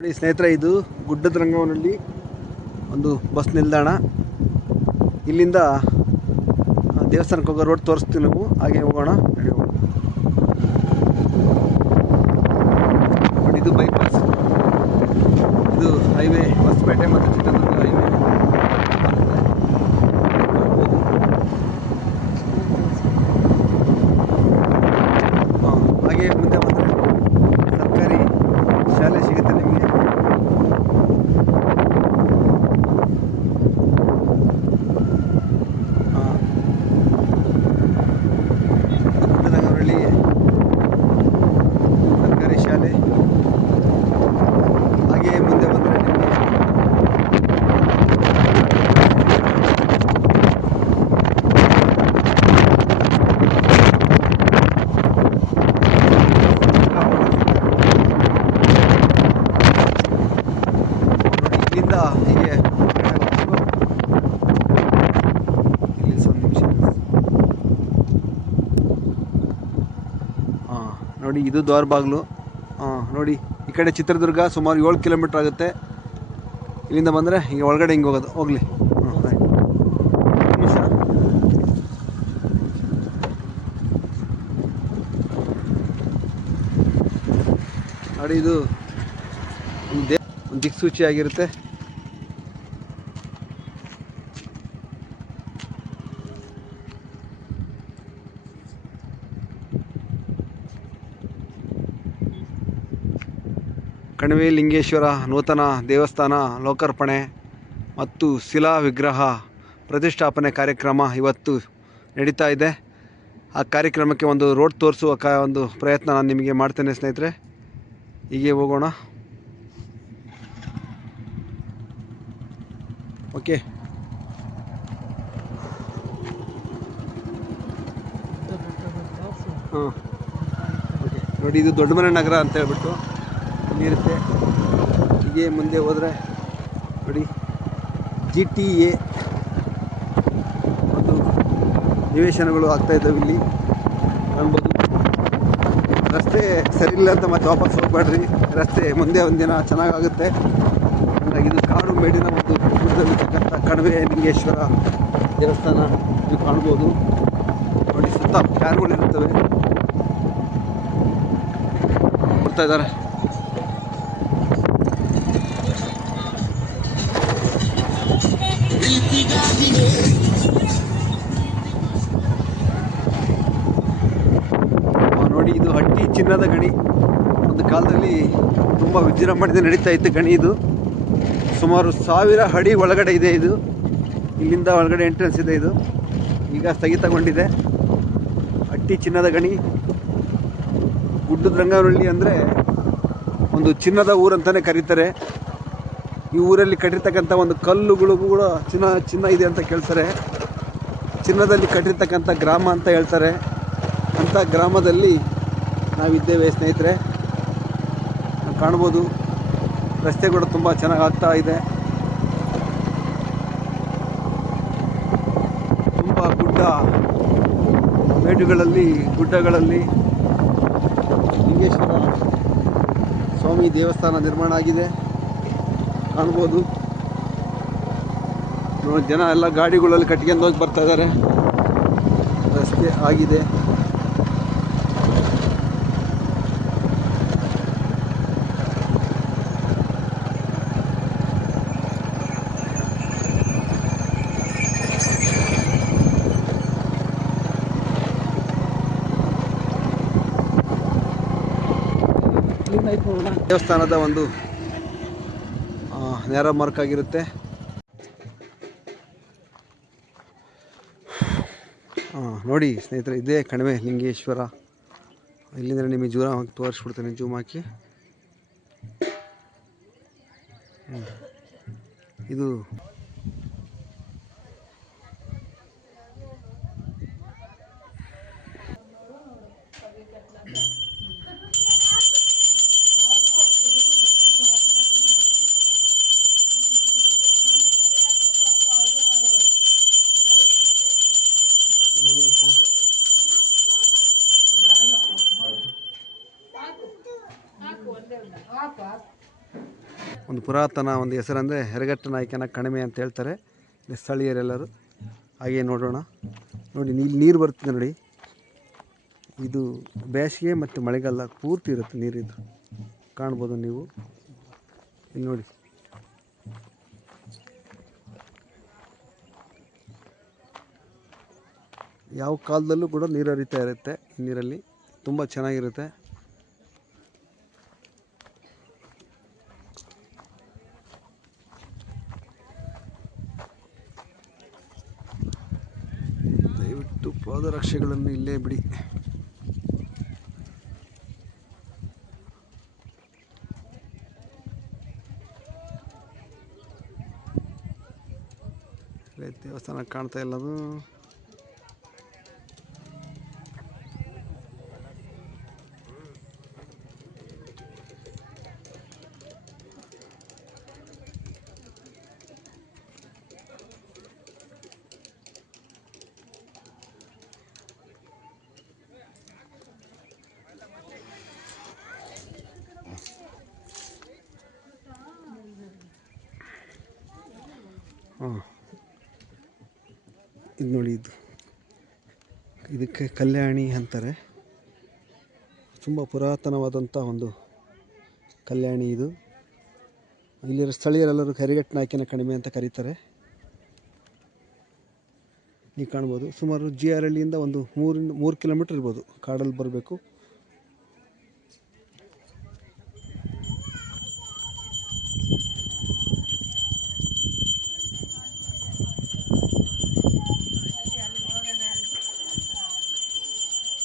ನೋಡಿ ಸ್ನೇಹಿತರೆ, ಇದು ಗುಡ್ಡದ ರಂಗವನಹಳ್ಳಿ ಒಂದು ಬಸ್ ನಿಲ್ದಾಣ. ಇಲ್ಲಿಂದ ದೇವಸ್ಥಾನಕ್ಕೆ ಹೋಗೋ ರೋಡ್ ತೋರಿಸ್ತೀವಿ ನಾವು, ಹಾಗೆ ಹೋಗೋಣ. ನೋಡಿ ಇದು ಬೈಪಾಸ್, ಇದು ಹೈವೇ ಹೊಸಪೇಟೆ ಮತ್ತು ಚಿತ್ರದುರ್ಗ ಹೈವೇ. ಹಾಗೆ ಮುಂದೆ ಬಂದರೆ ಸರ್ಕಾರಿ ಶಾಲೆ ಸಿಗುತ್ತೆ ನಿಮಗೆ. ಗುಡ್ಡದರಂಗವನಹಳ್ಳಿ ಸರ್ಕಾರಿ ಶಾಲೆ. ಹಾಗೆ ಮುಂದೆ ಬಂದರೆ ನಿಮಗೆ ಇಲ್ಲಿಂದ ಹೀಗೆ ಇಲ್ಲಿ ಒಂದು ನಿಮಿಷ. ನೋಡಿ ಇದು ದ್ವಾರ ಬಾಗಿಲು. ನೋಡಿ ಈ ಕಡೆ ಚಿತ್ರದುರ್ಗ ಸುಮಾರು 7 ಕಿಲೋಮೀಟ್ರ್ ಆಗುತ್ತೆ. ಇಲ್ಲಿಂದ ಬಂದರೆ ಈಗ ಒಳಗಡೆ ಹಿಂಗೆ ಹೋಗೋದು. ಹೋಗಲಿ ನಿಮಿಷ. ನೋಡಿ ಇದು ಒಂದು ದಿಕ್ಸೂಚಿ ಆಗಿರುತ್ತೆ. ಕಣಿವೆ ಲಿಂಗೇಶ್ವರ ನೂತನ ದೇವಸ್ಥಾನ ಲೋಕಾರ್ಪಣೆ ಮತ್ತು ಶಿಲಾ ವಿಗ್ರಹ ಪ್ರತಿಷ್ಠಾಪನೆ ಕಾರ್ಯಕ್ರಮ ಇವತ್ತು ನಡೀತಾ ಇದೆ. ಆ ಕಾರ್ಯಕ್ರಮಕ್ಕೆ ಒಂದು ರೋಡ್ ತೋರಿಸುವ ಒಂದು ಪ್ರಯತ್ನ ನಾನು ನಿಮಗೆ ಮಾಡ್ತೇನೆ ಸ್ನೇಹಿತರೆ. ಹೀಗೆ ಹೋಗೋಣ. Okay, okay. ನೋಡಿ ಇದು ದೊಡ್ಡಮನೆ ನಗರ ಅಂತ ಹೇಳ್ಬಿಟ್ಟು ಇರುತ್ತೆ. ಹೀಗೆ ಮುಂದೆ ಹೋದರೆ ನೋಡಿ GTA ಒಂದು ನಿವೇಶನಗಳು ಆಗ್ತಾಯಿದ್ದಾವೆ ಇಲ್ಲಿ ಕಾಣ್ಬೋದು. ರಸ್ತೆ ಸರಿ ಇಲ್ಲ ಅಂತ ಮತ್ತೆ ವಾಪಸ್ ಹೋಗ್ಬೇಡ್ರಿ. ರಸ್ತೆ ಮುಂದೆ ಒಂದಿನ ಚೆನ್ನಾಗಾಗುತ್ತೆ. ಇದು ಕಾಡು ಮೇಡಿನ ಒಂದು ಗುಡ್ಡದಲ್ಲಿರ್ತಕ್ಕಂಥ ಕಣಿವೆ ಲಿಂಗೇಶ್ವರ ದೇವಸ್ಥಾನ ನೀವು ಕಾಣ್ಬೋದು. ನೋಡಿ ಸುತ್ತ ಫ್ಯಾನ್ಗಳಿರುತ್ತವೆ, ಬರ್ತಾ ಇದ್ದಾರೆ. ನೋಡಿ ಇದು ಹಟ್ಟಿ ಚಿನ್ನದ ಗಣಿ. ಒಂದು ಕಾಲದಲ್ಲಿ ತುಂಬ ವಿಜೃಂಭಣೆಯಿಂದ ನಡೀತಾ ಇತ್ತು ಗಣಿ. ಇದು ಸುಮಾರು 1000 ಅಡಿ ಒಳಗಡೆ ಇದೆ. ಇದು ಇಲ್ಲಿಂದ ಒಳಗಡೆ ಎಂಟ್ರೆನ್ಸ್ ಇದೆ. ಇದು ಈಗ ಸ್ಥಗಿತಗೊಂಡಿದೆ. ಹಟ್ಟಿ ಚಿನ್ನದ ಗಣಿ. ಗುಡ್ಡದ ರಂಗವನಹಳ್ಳಿ ಅಂದರೆ ಒಂದು ಚಿನ್ನದ ಊರಂತಲೇ ಕರೀತಾರೆ. ಈ ಊರಲ್ಲಿ ಕಟ್ಟಿರ್ತಕ್ಕಂಥ ಒಂದು ಕಲ್ಲುಗಳು ಕೂಡ ಚಿನ್ನ ಇದೆ ಅಂತ ಕೇಳ್ತಾರೆ. ಚಿನ್ನದಲ್ಲಿ ಕಟ್ಟಿರ್ತಕ್ಕಂಥ ಗ್ರಾಮ ಅಂತ ಹೇಳ್ತಾರೆ. ಅಂಥ ಗ್ರಾಮದಲ್ಲಿ ನಾವಿದ್ದೇವೆ ಸ್ನೇಹಿತರೆ. ಕಾಣ್ಬೋದು ರಸ್ತೆ ಕೂಡ ತುಂಬ ಚೆನ್ನಾಗಿ ಆಗ್ತಾ ಇದೆ. ತುಂಬ ಗುಡ್ಡಗಳಲ್ಲಿ ಲಿಂಗೇಶ್ವರ ಸ್ವಾಮಿ ದೇವಸ್ಥಾನ ನಿರ್ಮಾಣ ಆಗಿದೆ, ಕಾಣ್ಬೋದು. ಜನ ಎಲ್ಲ ಗಾಡಿಗಳಲ್ಲಿ ಕಟ್ಕೊಂಡು ಹೋಗಿ ಬರ್ತಾ ಇದ್ದಾರೆ. ರಸ್ತೆ ಆಗಿದೆ. ದೇವಸ್ಥಾನದ ಒಂದು ನೇರ ಮಾರ್ಕ್ ಆಗಿರುತ್ತೆ. ನೋಡಿ ಸ್ನೇಹಿತರೆ, ಇದೇ ಕಣಿವೆ ಲಿಂಗೇಶ್ವರ. ಇಲ್ಲಿಂದ ನಿಮಗೆ ಜೂಮ್ ಹಾಕಿ ತೋರಿಸ್ಬಿಡ್ತೇನೆ. ಜೂಮ್ ಹಾಕಿ ಇದು ಒಂದು ಪುರಾತನ ಒಂದು ಹೆಸರಂದರೆ ಹೆರಗಟ್ಟ ನಾಯಕನ ಕಣಿವೆ ಅಂತ ಹೇಳ್ತಾರೆ ಸ್ಥಳೀಯರೆಲ್ಲರೂ. ಹಾಗೆ ನೋಡೋಣ. ನೋಡಿ ನೀರು ಬರ್ತಿದೆ ನೋಡಿ. ಇದು ಬೇಸಿಗೆ ಮತ್ತು ಮಳೆಗಾಲ ಪೂರ್ತಿ ಇರುತ್ತೆ ನೀರಿದ್ದು, ಕಾಣ್ಬೋದು ನೀವು ಇಲ್ಲಿ ನೋಡಿ. ಯಾವ ಕಾಲದಲ್ಲೂ ಕೂಡ ನೀರು ಹರಿತಾ ಇರುತ್ತೆ. ನೀರಲ್ಲಿ ತುಂಬ ಚೆನ್ನಾಗಿರುತ್ತೆ. ದಯವಿಟ್ಟು ಪಾದರಕ್ಷೆಗಳನ್ನು ಇಲ್ಲೇ ಬಿಡಿ. ದೇವಸ್ಥಾನ ಕಾಣ್ತಾ ಇಲ್ಲ ಅದು. ಇದು ನೋಡಿ, ಇದಕ್ಕೆ ಕಲ್ಯಾಣಿ ಅಂತಾರೆ. ತುಂಬ ಪುರಾತನವಾದಂಥ ಒಂದು ಕಲ್ಯಾಣಿ ಇದು. ಇಲ್ಲಿರೋ ಸ್ಥಳೀಯರೆಲ್ಲರೂ ಹೆರಗಟ್ಟ ನಾಯಕನ ಕಣಿವೆ ಅಂತ ಕರೀತಾರೆ. ನೀವು ಕಾಣ್ಬೋದು. ಸುಮಾರು GRಹಳ್ಳಿಯಿಂದ ಒಂದು 3 ಕಿಲೋಮೀಟ್ರ್ ಇರ್ಬೋದು. ಕಾಡಲ್ಲಿ ಬರಬೇಕು.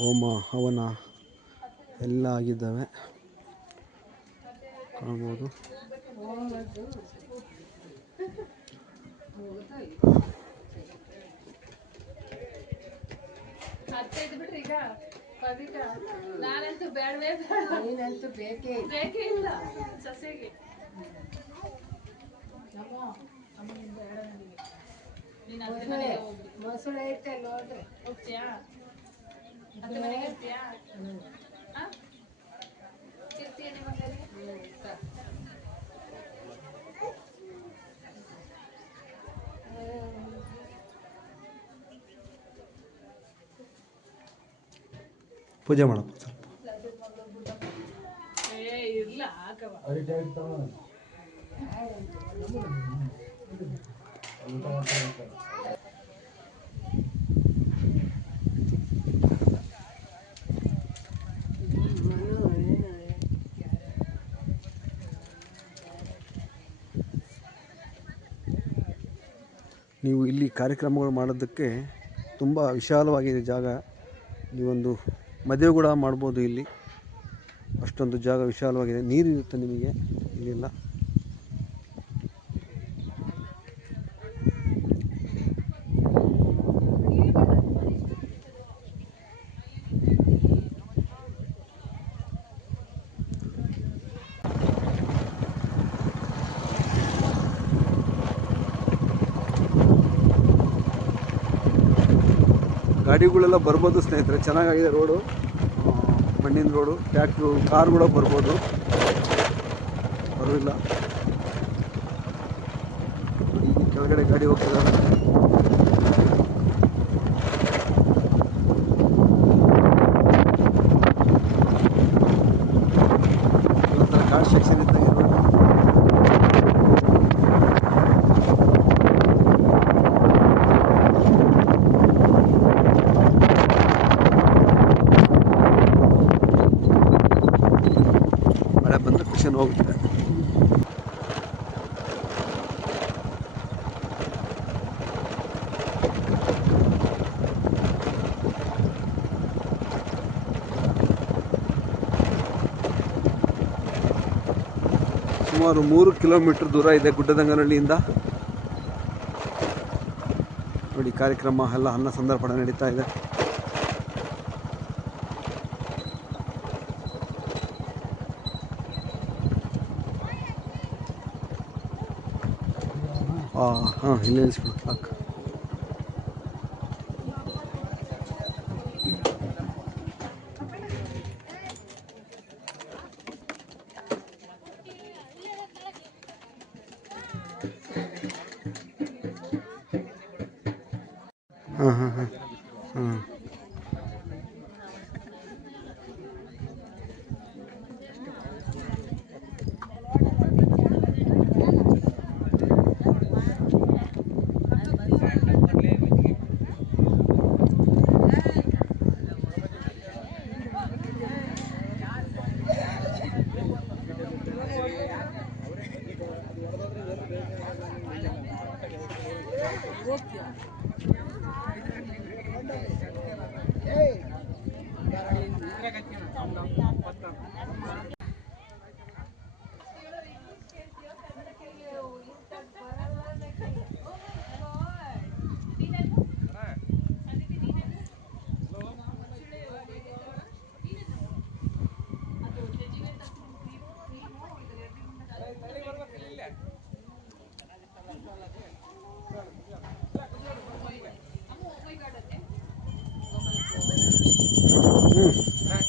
ಹೋಮ ಹವನ ಎಲ್ಲ ಆಗಿದ್ದಾವೆ, ಕಾಣ್ಬೋದು. ನಾನಂತೂ ಬೇಡವೇ ನೀನಂತೂ ಬೇಕೇ ಇಲ್ಲ ಸೊಸೆಗೆ. ಮೊಸಳೆ ಐತೆ ನೋಡ್ರೆ ಹೋಗ್ತೀಯಾ? ಅದ್ರ ಮನೆಗೆ ಇರ್ತೀಯಾ? ಇರ್ತೀಯ ನಿಮ್ಮ ಪೂಜೆ ಮಾಡಪ್ಪ ಸ್ವಲ್ಪ. ಇಲ್ಲ ನೀವು ಇಲ್ಲಿ ಕಾರ್ಯಕ್ರಮಗಳು ಮಾಡೋದಕ್ಕೆ ತುಂಬ ವಿಶಾಲವಾಗಿದೆ ಜಾಗ. ನೀವೊಂದು ಮದುವೆ ಕೂಡ ಮಾಡ್ಬೋದು ಇಲ್ಲಿ. ಅಷ್ಟೊಂದು ಜಾಗ ವಿಶಾಲವಾಗಿದೆ. ನೀರಿರುತ್ತೆ ನಿಮಗೆ ಇಲ್ಲೆಲ್ಲ. ಗಾಡಿಗಳೆಲ್ಲ ಬರ್ಬೋದು ಸ್ನೇಹಿತರೆ. ಚೆನ್ನಾಗಿದೆ ರೋಡು, ಮಣ್ಣಿನ ರೋಡು. ಟ್ಯಾಕ್ಟ್ರು ಕಾರ್ ಕೂಡ ಬರ್ಬೋದು, ಬರೋದಿಲ್ಲ. ಈ ಕೆಳಗಡೆ ಗಾಡಿ ಹೋಗ್ತಿದ್ದಾರೆ. ಒಂಥರ ಘಾಟ್ ಸೆಕ್ಷನ್ ಇದ್ದಂಗೆ ರೋಡು. ಬಂದರೆ ಖುಷಿನ ಹೋಗುತ್ತೆ. ಸುಮಾರು 3 ಕಿಲೋಮೀಟರ್ ದೂರ ಇದೆ ಗುಡ್ಡದಂಗನಹಳ್ಳಿಯಿಂದ. ನೋಡಿ ಕಾರ್ಯಕ್ರಮ ಎಲ್ಲ ಅನ್ನ ಸಂದರ್ಪಣೆ ನಡೀತಾ ಇದೆ. ಹಾಂ ಇಲ್ಲಿ ನಿಲ್ಲಿಸ್ಬಿಡು ಸಾಕು. ಹಾಂ ಹಾಂ ಹಾಂ ಹಾಂ.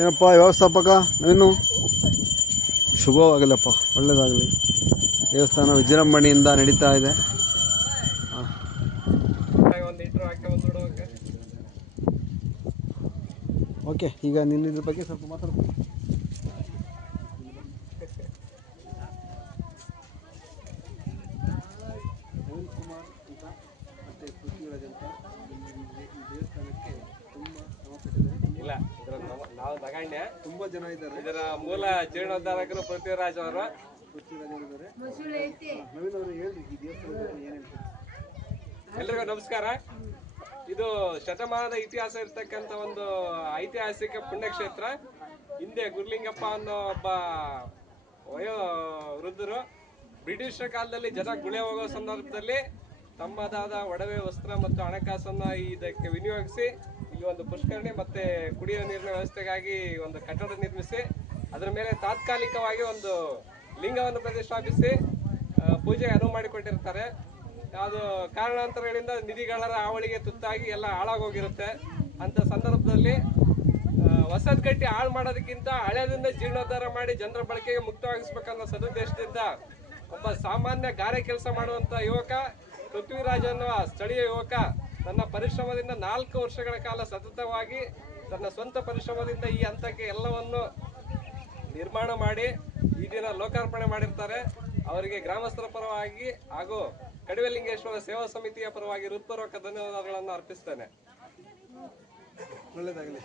ಏನಪ್ಪ ವ್ಯವಸ್ಥಾಪಕ ನಾವೇನು ಶುಭವಾಗಲಪ್ಪ, ಒಳ್ಳೆಯದಾಗಲಿ. ದೇವಸ್ಥಾನ ವಿಜೃಂಭಣೆಯಿಂದ ನಡೀತಾ ಇದೆ. ಓಕೆ, ಈಗ ನಿನ್ನ ಬಗ್ಗೆ ಸ್ವಲ್ಪ ಮಾತಾಡ್ತೀನಿ. ನವೀನ್ ಕುಮಾರ್ ಅಂತ ಮತ್ತು ಪೃಥ್ವಿರಾಜ್ ಅಂತ ಈ ದೇವಸ್ಥಾನಕ್ಕೆ ತುಂಬ ಶ್ರಮಪಟ್ಟಿದ್ದಾರೆ. ಇಲ್ಲ, ನಾವು ನಗಣ್ಯ ತುಂಬ ಜನ ಇದ್ದಾರೆ. ಇದರ ಮೂಲ ಜೀರ್ಣೋದ್ಧಾರಕರು ಪೃಥ್ವಿರಾಜ್ ಅವರು. ಪೃಥ್ವಿರಾಜ್ ಅವರಿದ್ದಾರೆ. ನವೀನ್ ಅವರು ಹೇಳ್ರಿ ಈ ದೇವಸ್ಥಾನದ ಬಗ್ಗೆ ಏನು ಹೇಳ್ತಾರೆ. ಎಲ್ರಿಗೂ ನಮಸ್ಕಾರ. ಇದು ಶತಮಾನದ ಇತಿಹಾಸ ಇರ್ತಕ್ಕಂಥ ಒಂದು ಐತಿಹಾಸಿಕ ಪುಣ್ಯಕ್ಷೇತ್ರ. ಹಿಂದೆ ಗುರುಲಿಂಗಪ್ಪ ಅನ್ನೋ ಒಬ್ಬ ವಯೋ ವೃದ್ಧರು ಬ್ರಿಟಿಷರ ಕಾಲದಲ್ಲಿ ಜನ ಗುಳೆ ಹೋಗೋ ಸಂದರ್ಭದಲ್ಲಿ ತಮ್ಮದಾದ ಒಡವೆ, ವಸ್ತ್ರ ಮತ್ತು ಹಣಕಾಸನ್ನ ಇದಕ್ಕೆ ವಿನಿಯೋಗಿಸಿ ಇಲ್ಲಿ ಒಂದು ಪುಷ್ಕರಣಿ ಮತ್ತೆ ಕುಡಿಯುವ ನೀರಿನ ವ್ಯವಸ್ಥೆಗಾಗಿ ಒಂದು ಕಟ್ಟಡ ನಿರ್ಮಿಸಿ ಅದರ ಮೇಲೆ ತಾತ್ಕಾಲಿಕವಾಗಿ ಒಂದು ಲಿಂಗವನ್ನು ಪ್ರತಿಷ್ಠಾಪಿಸಿ ಪೂಜೆಗೆ ಅನುವು ಮಾಡಿಕೊಟ್ಟಿರ್ತಾರೆ. ಅದು ಕಾರಣಾಂತರಗಳಿಂದ ನಿಧಿಗಳರ ಹಾವಳಿಗೆ ತುತ್ತಾಗಿ ಎಲ್ಲ ಹಾಳಾಗೋಗಿರುತ್ತೆ. ಅಂತ ಸಂದರ್ಭದಲ್ಲಿ ಹೊಸದ್ ಕಟ್ಟಿ ಹಾಳು ಮಾಡೋದಕ್ಕಿಂತ ಹಳೆಯದಿಂದ ಜೀರ್ಣೋದ್ಧಾರ ಮಾಡಿ ಜನರ ಬಳಕೆಗೆ ಮುಕ್ತವಾಗಿಸ್ಬೇಕನ್ನೋ ಸದುದ್ದೇಶದಿಂದ ಒಬ್ಬ ಸಾಮಾನ್ಯ ಗಾರೆ ಕೆಲಸ ಮಾಡುವಂತ ಯುವಕ ಪೃಥ್ವಿರಾಜ್ ಅನ್ನುವ ಸ್ಥಳೀಯ ಯುವಕ ತನ್ನ ಪರಿಶ್ರಮದಿಂದ 4 ವರ್ಷಗಳ ಕಾಲ ಸತತವಾಗಿ ತನ್ನ ಸ್ವಂತ ಪರಿಶ್ರಮದಿಂದ ಈ ಹಂತಕ್ಕೆ ಎಲ್ಲವನ್ನು ನಿರ್ಮಾಣ ಮಾಡಿ ಈ ದಿನ ಲೋಕಾರ್ಪಣೆ ಮಾಡಿರ್ತಾರೆ. ಅವರಿಗೆ ಗ್ರಾಮಸ್ಥರ ಪರವಾಗಿ ಹಾಗೂ ಕಡಿವೆಲಿಂಗೇಶ್ವರ ಸೇವಾ ಸಮಿತಿಯ ಪರವಾಗಿ ಹೃತ್ಪೂರ್ವಕ ಧನ್ಯವಾದಗಳನ್ನು ಅರ್ಪಿಸ್ತೇನೆ. ಒಳ್ಳೆಯದಾಗಲಿ.